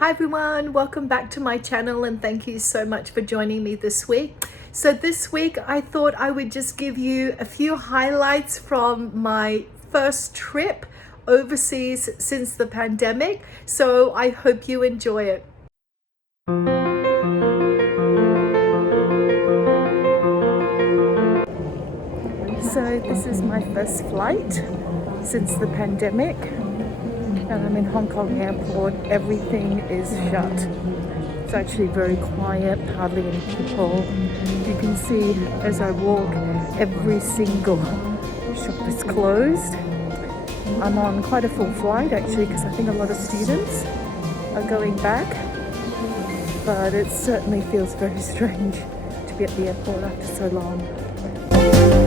Hi everyone, welcome back to my channel and thank you so much for joining me this week. So this week I thought I would just give you a few highlights from my first trip overseas since the pandemic. So I hope you enjoy it. So this is my first flight since the pandemic. And I'm in Hong Kong airport. Everything is shut. It's actually very quiet, hardly any people. You can see as I walk, every single shop is closed. I'm on quite a full flight actually because I think a lot of students are going back. But it certainly feels very strange to be at the airport after so long.